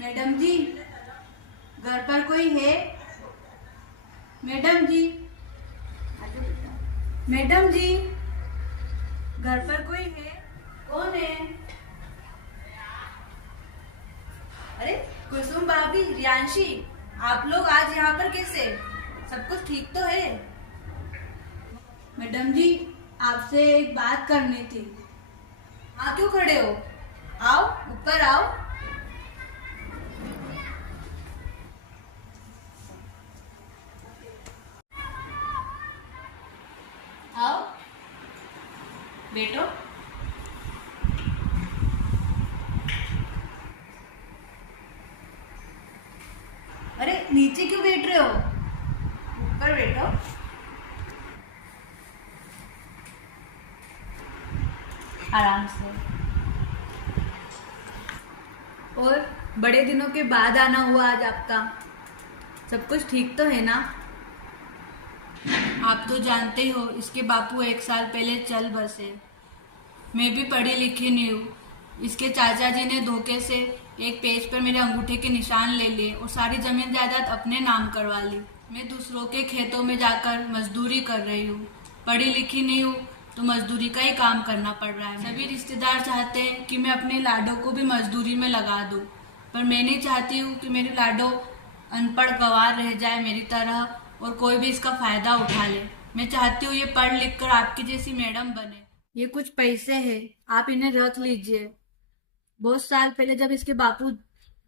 Madam जी, घर पर कोई है? मैडम जी, आजो बेटा। मैडम जी, घर पर कोई है? कौन है? अरे कुसुम भाभी, रियांशी, आप लोग आज यहाँ पर कैसे? सब कुछ ठीक तो है? मैडम जी, आपसे एक बात करनी थी। हाँ, क्यों खड़े हो? आओ, ऊपर आओ। आओ, बैठो। अरे नीचे क्यों बैठ रहे हो? ऊपर बैठो। आराम से। और बड़े दिनों के बाद आना हुआ आज आपका। सब कुछ ठीक तो है ना? आप तो जानते ही हो, इसके बापू 1 साल पहले चल बसे। मैं भी पढ़ी लिखी नहीं हूँ। इसके चाचा जी ने धोखे से एक पेज पर मेरे अंगूठे के निशान ले लिए और सारी जमीन जायदाद अपने नाम करवा ली। मैं दूसरों के खेतों में जाकर मजदूरी कर रही हूँ। पढ़ी लिखी नहीं हूँ तो मजदूरी का ही काम करना पड़ रहा है। सभी रिश्तेदार चाहते हैं कि मैं अपने लाडो को भी मजदूरी में लगा दूँ, पर मैं नहीं चाहती हूँ कि मेरी लाडो अनपढ़ गंवार रह जाए मेरी तरह और कोई भी इसका फायदा उठा ले। मैं चाहती हूँ ये पढ़ लिख कर आपकी जैसी मैडम बने। ये कुछ पैसे हैं, आप इन्हें रख लीजिए। बहुत साल पहले जब इसके बापू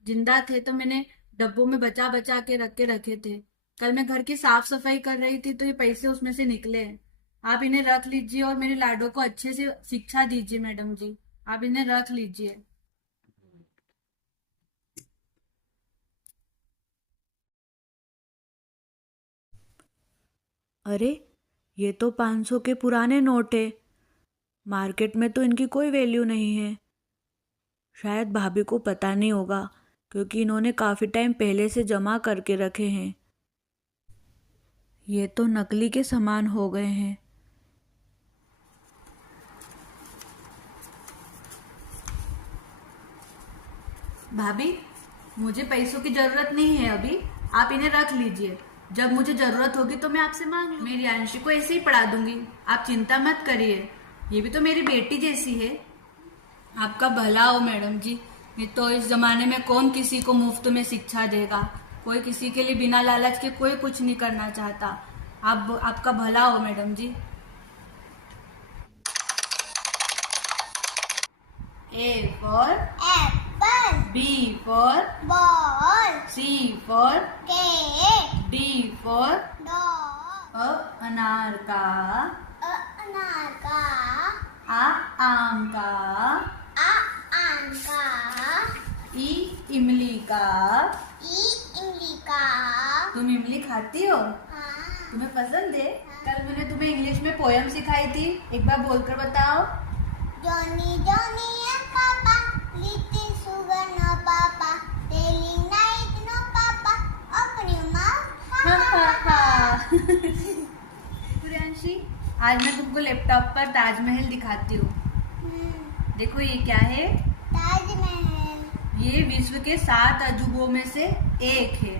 जिंदा थे तो मैंने डब्बों में बचा बचा के रखे थे। कल मैं घर की साफ सफाई कर रही थी तो ये पैसे उसमें से निकले। आप इन्हें रख लीजिए और मेरे लाडो को अच्छे से शिक्षा दीजिए। मैडम जी, आप इन्हें रख लीजिए। अरे, ये तो 500 के पुराने नोट है। मार्केट में तो इनकी कोई वैल्यू नहीं है। शायद भाभी को पता नहीं होगा क्योंकि इन्होंने काफ़ी टाइम पहले से जमा करके रखे हैं। ये तो नकली के समान हो गए हैं। भाभी, मुझे पैसों की जरूरत नहीं है अभी। आप इन्हें रख लीजिए। जब मुझे जरूरत होगी तो मैं आपसे मांग लूंगी। मेरी अंशी को ऐसे ही पढ़ा दूंगी, आप चिंता मत करिए। ये भी तो मेरी बेटी जैसी है। आपका भला हो मैडम जी। नहीं तो इस जमाने में कौन किसी को मुफ्त में शिक्षा देगा? कोई किसी के लिए बिना लालच के कोई कुछ नहीं करना चाहता। आपका भला हो madam ji. A for apple, B for ball, C for cake, D for dog, अनार का, अनार का, आम का, आम का, इमली का। इमली का। तुम इमली खाती हो? हाँ। तुम्हें पसंद है? कल मैंने तुम्हें इंग्लिश में पोयम सिखाई थी, एक बार बोलकर बताओ। Johnny, Johnny and Papa, little sugar no Papa, telling night no Papa, open your mouth, ha ha ha. Priyanshi, आज मैं तुमको लैपटॉप पर ताजमहल दिखाती हूँ। देखो ये क्या है? ताजमहल। ये विश्व के 7 अजूबों में से एक है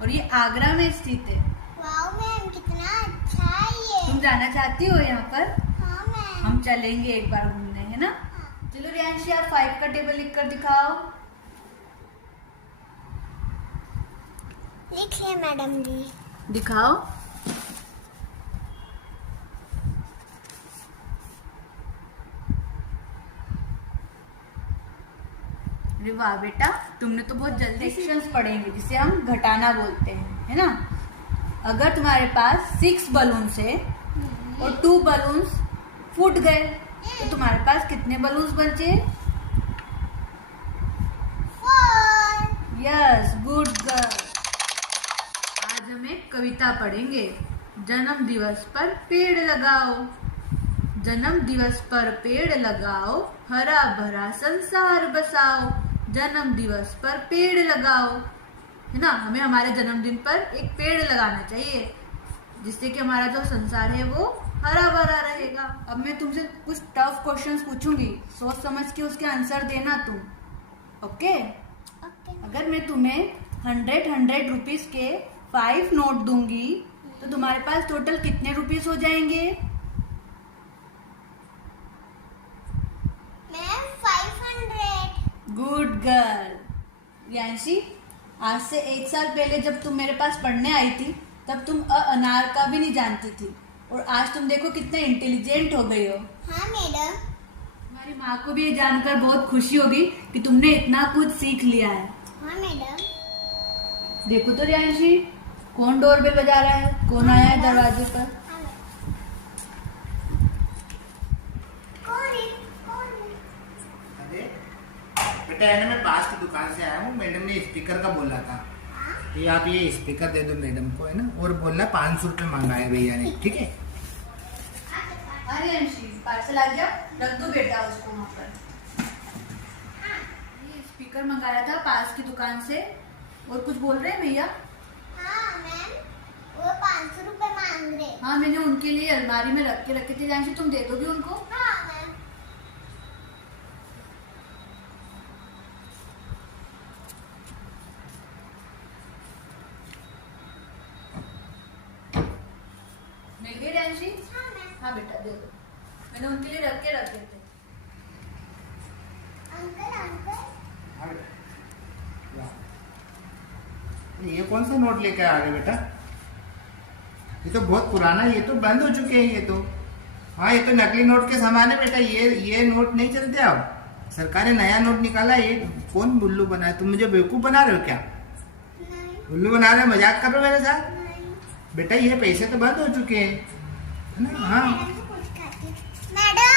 और ये आगरा में स्थित है। वाओ मैम, कितना अच्छा है ये। तुम जाना चाहती हो यहाँ पर? हाँ मैम। हम चलेंगे एक बार घूमने, है ना? चलो रियांशी, आप 5 का टेबल लिख कर दिखाओ। लिख लिया मैडम जी। दिखाओ। अरे वाह बेटा, तुमने तो बहुत जल्दी सेक्शंस पढ़ेंगे जिसे हम घटाना बोलते हैं, है ना? अगर तुम्हारे पास 6 बलून्स है और 2 बलून्स फूट गए तो तुम्हारे पास कितने बलून्स बचे? 4। Yes, good girl. आज हम एक कविता पढ़ेंगे। जन्म दिवस पर पेड़ लगाओ, जन्म दिवस पर पेड़ लगाओ, हरा भरा संसार बसाओ। जन्म दिवस पर पेड़ लगाओ, है ना? हमें हमारे जन्मदिन पर एक पेड़ लगाना चाहिए जिससे कि हमारा जो संसार है वो हरा भरा रहेगा। अब मैं तुमसे कुछ टफ क्वेश्चंस पूछूंगी, सोच समझ के उसके आंसर देना तुम। ओके? ओके। अगर मैं तुम्हें 100 रुपीस के 5 नोट दूंगी तो तुम्हारे पास टोटल कितने रुपीस हो जाएंगे? मैं 500। Good girl. यांशी, आज से 1 साल पहले जब तुम मेरे पास पढ़ने आई थी तब तुम अनार का भी नहीं जानती थी, और आज तुम देखो कितने इंटेलिजेंट हो गई हो। हाँ मैडम। तुम्हारी माँ को भी ये जानकर बहुत खुशी होगी कि तुमने इतना कुछ सीख लिया है। हाँ मैडम। देखो तो रियांशी, कौन डोरबेल बजा रहा है? कौन आया है दरवाजे पर? हाँ मैडम। कौन है? कौन है? अरे बेटा, है ना, मैं पास की दुकान से आया हूँ। मैडम ने स्पीकर का बोला था कि आप ये स्पीकर दे दो मैडम को, है ना, और बोलना 500 रुपये मांगा है भैया ने, ठीक है? अरे रियांशी, पार्सल आ गया, रख दो बेटा उसको वहाँ पर। ये स्पीकर मंगाया था पास की दुकान से। और कुछ बोल रहे हैं भैया? हाँ मैम, वो 500 रुपए मांग रहे। हाँ, मैंने उनके लिए अलमारी में रख के रखे थे। रियांशी, तुम दे दोगी उनको? हाँ मैम। मिल गई रियांशी? हाँ मैम। हाँ बेटा, दे दो। मैंने उनके लिए रख के रखे थे। Uncle uncle. हाँ बेटा, वाह। ये कौन सा नोट लेकर आ गए बेटा? ये तो बहुत पुराना है, ये तो बंद हो चुके हैं ये तो। हाँ, ये तो नकली नोट के समान है बेटा। ये नोट नहीं चलते अब। सरकार ने नया नोट निकाला। ये कौन बुल्लू बना है? तुम मुझे बेवकूफ बना रहे हो क्या? नहीं बुल्लू बना रहे हो? मजाक कर रहे हो मेरे साथ? नहीं। बेटा, ये पैसे तो बंद हो चुके हैं, है ना? हाँ। मैडम से पूछ खाती हूँ। Madam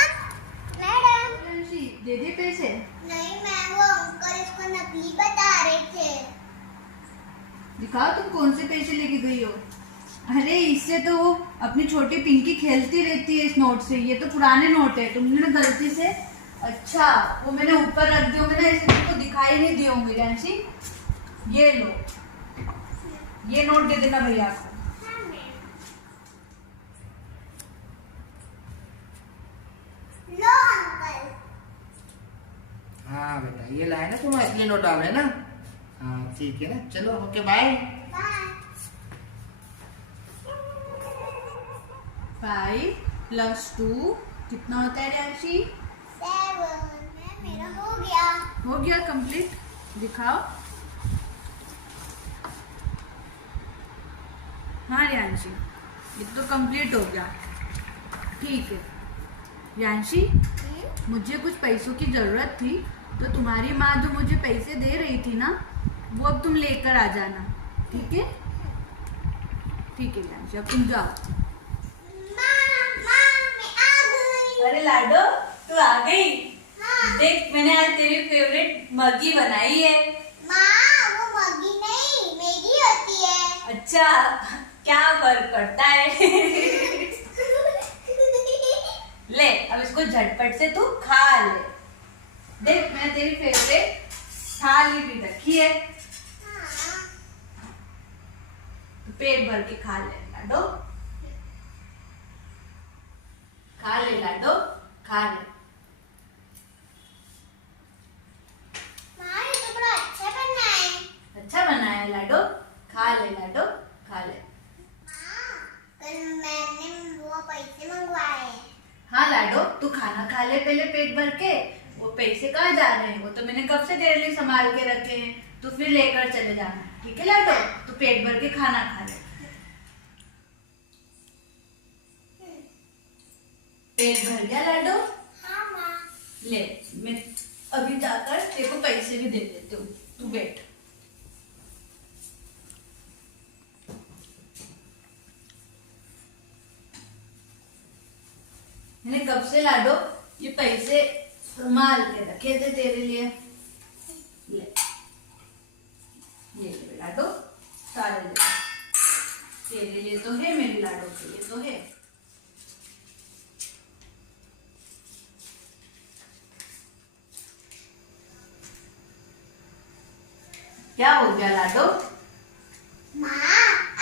madam. रियांशी, दे दे पैसे। नहीं मैम, वो अंकल इसको नकली बता रहे थे। दिखाओ तुम कौन से पैसे लेके गई हो। अरे, इससे तो वो अपनी छोटी पिंकी खेलती रहती है इस नोट से। ये तो पुराने नोट है, तुमने ना गलती से। अच्छा, वो मैंने ऊपर रख दिए होंगे ना, इसलिए तुमको दिखाई नहीं दिए होंगे। रियांशी, ये लो, ये नोट दे देना भैया को। हाँ मैम। लो अंकल। हाँ बेटा, ये लाए ना तुम, असली नोट आ गए ना? हाँ ठीक है ना, चलो ओके बाय। बाय। 5 + 2 कितना होता है रियांशी? 7। मैम मेरा हो गया। हो गया कंप्लीट। दिखाओ। हाँ रियांशी, ये तो कंप्लीट हो गया। ठीक है रियांशी, मुझे कुछ पैसों की जरूरत थी, तो तुम्हारी माँ जो मुझे पैसे दे रही थी ना, वो अब तुम लेकर आ जाना, ठीक है? ठीक है रियांशी, अब तुम जाओ। मैं आ गई। अरे लाडो, तू आ गई? हाँ। देख, मैंने आज तेरी फेवरेट मैगी बनाई है। माँ, वो मग्गी नहीं, मैगी होती है। अच्छा, क्या फर्क पड़ता है? ले, अब इसको झटपट से तू खा ले। देख, मैंने तेरी फेवरेट थाली भी रखी है, हाँ। तो पेट भर के खा ले लाडो। खा ले लाडो, खा ले। माँ, ये तो बड़ा अच्छा बना है। अच्छा बना है लाडो, खा ले लाडो, खा ले। माँ, कल मैंने वो पैसे मंगवाए। हाँ लाडो, तू खाना खा ले पहले पेट भर के। वो पैसे कहाँ जा रहे हैं? वो तो मैंने कब से तेरे लिए संभाल के रखे हैं, तू फिर लेकर चले जाना, ठीक है लाडो? तू पेट भर के खाना खा ले। पेट भर गया लाडो? हाँ माँ। ले, मैं अभी जाकर तेरे को पैसे भी दे देती हूँ, तू बैठ। मैंने कब से लाडो ये पैसे संभाल के रखे थे तेरे लिए। ले, ये ले लाडो, सारे ले। तेरे लिए तो है, मेरे लाडो के लिए तो है। क्या हो गया लाडो? माँ,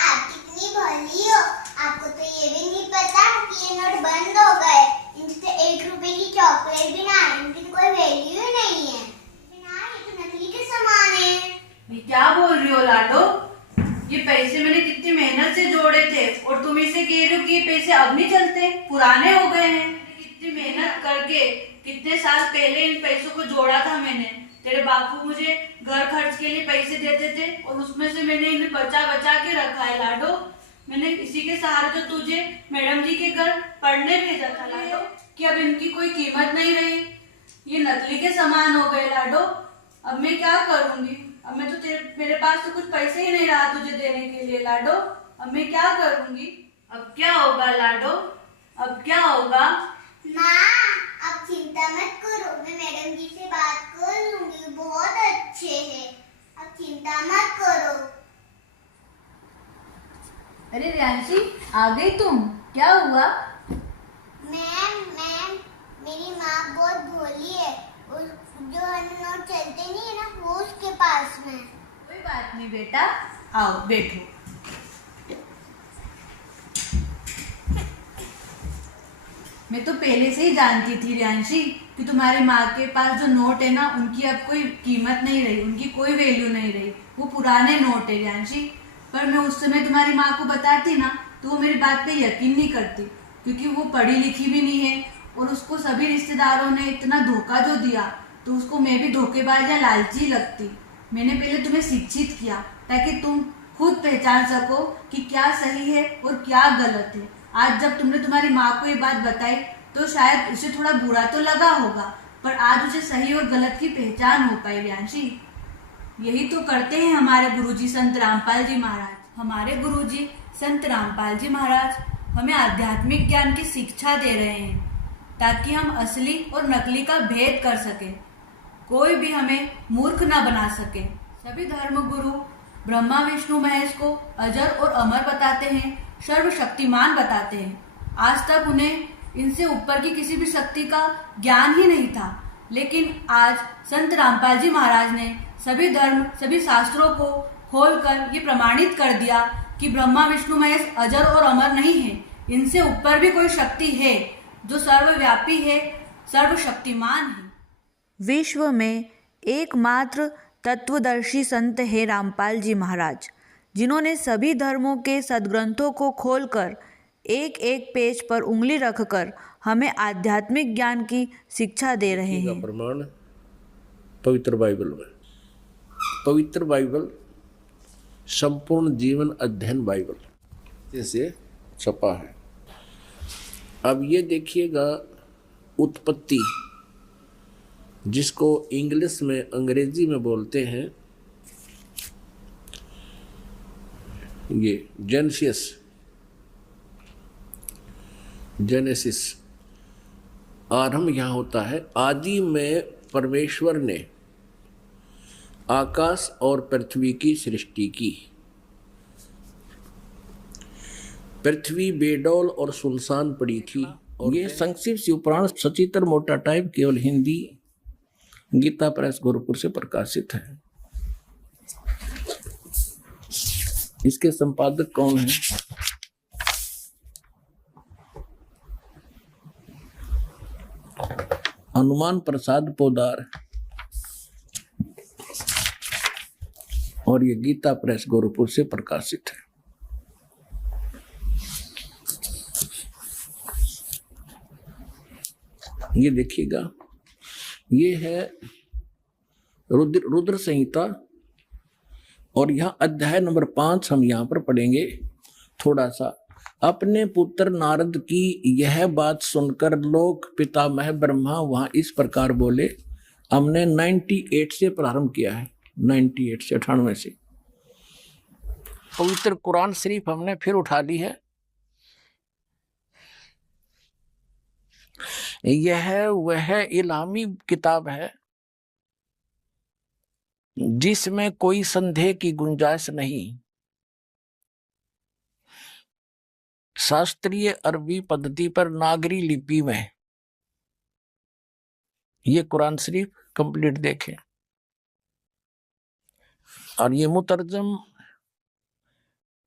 आप कितनी भली हो। आपको तो ये भी नहीं पता कि ये नोट बंद हो गए। इनसे 1 रुपए की चॉकलेट भी ना, इनकी तो कोई वैल्यू ही नहीं है। लेकिन हाँ, ये तो नकली के समान है। पैसे अब नहीं चलते, पुराने हो गए हैं। कितनी मेहनत करके कितने साल पहले इन पैसों को जोड़ा था मैंने। तेरे बापू मुझे घर खर्च के लिए पैसे देते थे और उसमें से मैंने इन्हें बचा बचा के रखा है लाडो। मैंने इसी के सहारे तो तुझे मैडम जी के घर पढ़ने भेजा था लाडो, कि अब इनकी कोई कीमत नहीं रही, ये नकली के समान हो गए लाडो। अब मैं क्या करूंगी? अब मैं तो मेरे पास तो कुछ पैसे ही नहीं रहा तुझे देने के लिए लाडो। अब मैं क्या करूंगी? अब क्या होगा लाडो? अब क्या होगा? माँ, अब चिंता मत करो, मैं मैडम जी से बात कर लूंगी, बहुत अच्छे हैं, अब चिंता मत करो। अरे रियांशी, आ गई तुम? क्या हुआ? मैम, मेरी माँ बहुत भोली है, जो नोट चलते नहीं है ना, वो उसके पास में। कोई बात नहीं बेटा, आओ बैठो। मैं तो पहले से ही जानती थी रियांशी कि तुम्हारी माँ के पास जो नोट है ना, उनकी अब कोई कीमत नहीं रही, उनकी कोई वैल्यू नहीं रही, वो पुराने नोट है रियांशी। पर मैं उस समय तुम्हारी माँ को बताती ना, तो वो मेरी बात पे यकीन नहीं करती, क्योंकि वो पढ़ी लिखी भी नहीं है और उसको सभी रिश्तेदारों ने इतना धोखा जो दिया, तो उसको मैं भी धोखेबाज या लालची लगती। मैंने पहले तुम्हें शिक्षित किया ताकि तुम खुद पहचान सको कि क्या सही है और क्या गलत है। आज जब तुमने तुम्हारी माँ को ये बात बताई तो शायद उसे थोड़ा बुरा तो लगा होगा, पर आज उसे सही और गलत की पहचान हो पाई रियांशी। यही तो करते हैं हमारे गुरुजी संत रामपाल जी महाराज। हमारे गुरुजी संत रामपाल जी महाराज हमें आध्यात्मिक ज्ञान की शिक्षा दे रहे हैं, ताकि हम असली और नकली का भेद कर सके, कोई भी हमें मूर्ख ना बना सके। सभी धर्म गुरु ब्रह्मा विष्णु महेश को अजर और अमर बताते हैं, सर्वशक्तिमान बताते हैं। आज तक उन्हें इनसे ऊपर की किसी भी शक्ति का ज्ञान ही नहीं था, लेकिन आज संत रामपाल जी महाराज ने सभी धर्म सभी शास्त्रों को खोलकर ये प्रमाणित कर दिया कि ब्रह्मा विष्णु महेश अजर और अमर नहीं है, इनसे ऊपर भी कोई शक्ति है जो सर्वव्यापी है, सर्वशक्तिमान है। विश्व में एकमात्र तत्वदर्शी संत है रामपाल जी महाराज, जिन्होंने सभी धर्मों के सद्ग्रंथों को खोलकर एक एक पेज पर उंगली रखकर हमें आध्यात्मिक ज्ञान की शिक्षा दे रहे हैं। प्रमाण पवित्र बाइबल में, पवित्र बाइबल संपूर्ण जीवन अध्ययन बाइबल जैसे छपा है। अब ये देखिएगा, उत्पत्ति जिसको इंग्लिश में अंग्रेजी में बोलते हैं ये जेनेसिस, आरंभ यहाँ होता है। आदि में परमेश्वर ने आकाश और पृथ्वी की सृष्टि की। पृथ्वी बेडौल और सुनसान पड़ी थी। और ये संक्षिप्त शिवपुराण सचित्र मोटा टाइप केवल हिंदी गीता प्रेस गोरखपुर से प्रकाशित है। इसके संपादक कौन है? हनुमान प्रसाद पोदार। और ये गीता प्रेस गोरखपुर से प्रकाशित है। ये देखिएगा, ये है रुद्र संहिता और यहाँ अध्याय नंबर 5 हम यहाँ पर पढ़ेंगे थोड़ा सा। अपने पुत्र नारद की यह बात सुनकर लोक पितामह ब्रह्मा वहाँ इस प्रकार बोले। हमने 98 से प्रारंभ किया है, 98 से 98 से। पवित्र कुरान शरीफ हमने फिर उठा ली है। यह वह इलामी किताब है जिसमें कोई संदेह की गुंजाइश नहीं। शास्त्रीय अरबी पद्धति पर नागरी लिपि में ये कुरान शरीफ कंप्लीट देखें। और ये मुतरजम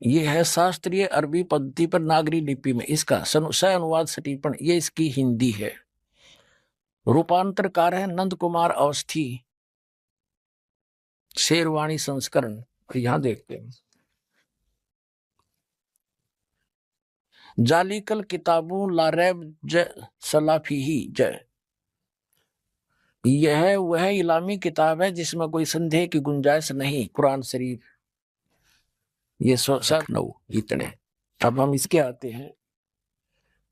ये है शास्त्रीय अरबी पद्धति पर नागरी लिपि में, इसका सह अनुवाद सटीपण ये इसकी हिंदी है। रूपांतरकार है नंद कुमार अवस्थी, शेरवाणी संस्करण। यहां देखते हैं, जालिकल किताबों ला रैब ज सलाफीही जय, यह वह इलामी किताब है जिसमें कोई संदेह की गुंजाइश नहीं, कुरान शरीफ। ये 9 इतने। अब हम इसके आते हैं।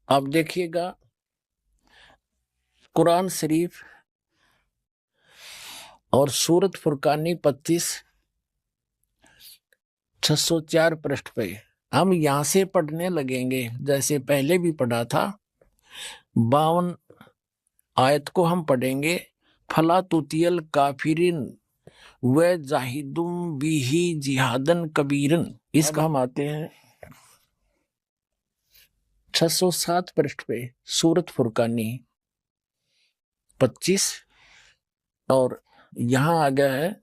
अब देखिएगा कुरान शरीफ और सूरत फुरकानी 25 604 पृष्ठ पे हम यहां से पढ़ने लगेंगे, जैसे पहले भी पढ़ा था। 52 आयत को हम पढ़ेंगे। फला तुतियल काफिरिन व जाहिदुम बिही जिहादन कबीरन। इसका हम आते हैं 607 पृष्ठ पे सूरत फुरकानी 25 और यहाँ आ गया है।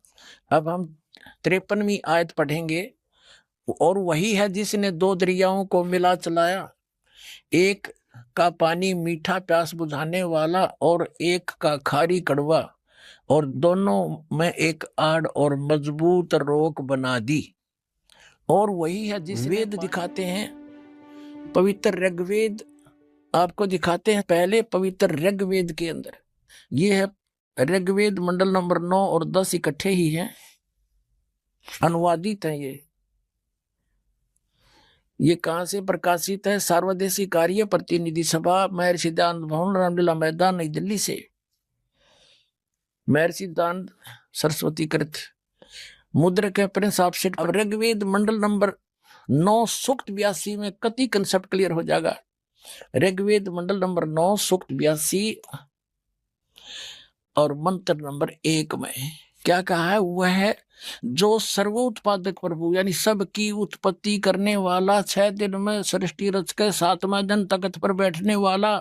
अब हम 53वीं आयत पढ़ेंगे। और वही है जिसने 2 दरियाओं को मिला चलाया, एक का पानी मीठा प्यास बुझाने वाला और एक का खारी कड़वा, और दोनों में एक आड़ और मजबूत रोक बना दी। और वही है जिस वेद दिखाते हैं, पवित्र ऋग्वेद आपको दिखाते हैं। पहले पवित्र ऋग्वेद के अंदर ये है ऋग्वेद मंडल नंबर 9 और 10 इकट्ठे ही हैं, अनुवादित हैं। ये कहाँ से प्रकाशित है? सार्वदेशी कार्य प्रतिनिधि सभा, महर्षि दयानंद भवन, रामलीला मैदान, नई दिल्ली से। महर्षि दयानंद सरस्वती कृत मुद्रक है प्रिंस ऑफ सेट। अब ऋग्वेद मंडल नंबर 9 सूक्त 82 में कति कंसेप्ट क्लियर हो जाएगा। ऋग्वेद मंडल नंबर 9 सूक्त 82 और मंत्र नंबर 1 में क्या कहा है? वह है जो सर्वोत्पादक प्रभु यानी सबकी उत्पत्ति करने वाला, 6 दिन में सृष्टि रच के 7वें दिन तख्त पर बैठने वाला,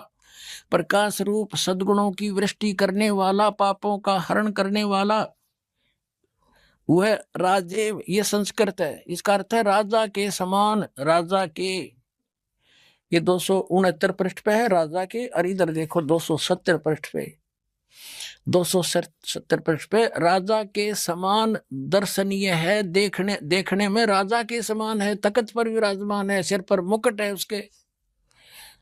प्रकाश रूप सद्गुणों की वृष्टि करने वाला, पापों का हरण करने वाला, वह राजे। ये संस्कृत है, इसका अर्थ है राजा के समान, राजा के। ये 269 पृष्ठ पे है राजा के। और इधर देखो 270 पृष्ठ पे, 270 पृष्ठ पे राजा के समान दर्शनीय है, देखने में राजा के समान है, तख्त पर विराजमान है, सिर पर मुकुट है उसके,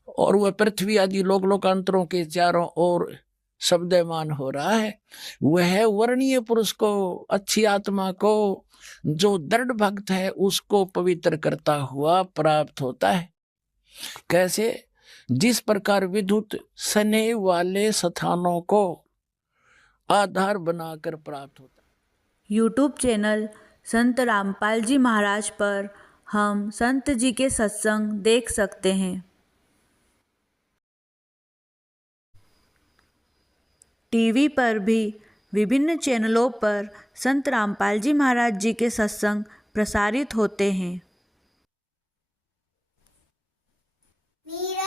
और वह पृथ्वी आदि लोक लोकांतरों के चारों ओर शब्दमान हो रहा है। वह वर्णीय पुरुष को, अच्छी आत्मा को, जो दृढ़ भक्त है उसको पवित्र करता हुआ प्राप्त होता है। कैसे? जिस प्रकार विद्युत सने वाले स्थानों को आधार बनाकर प्राप्त होता है। यूट्यूब चैनल संत रामपाल जी महाराज पर हम संत जी के सत्संग देख सकते हैं। टीवी पर भी विभिन्न चैनलों पर संत रामपाल जी महाराज जी के सत्संग प्रसारित होते हैं। मीरा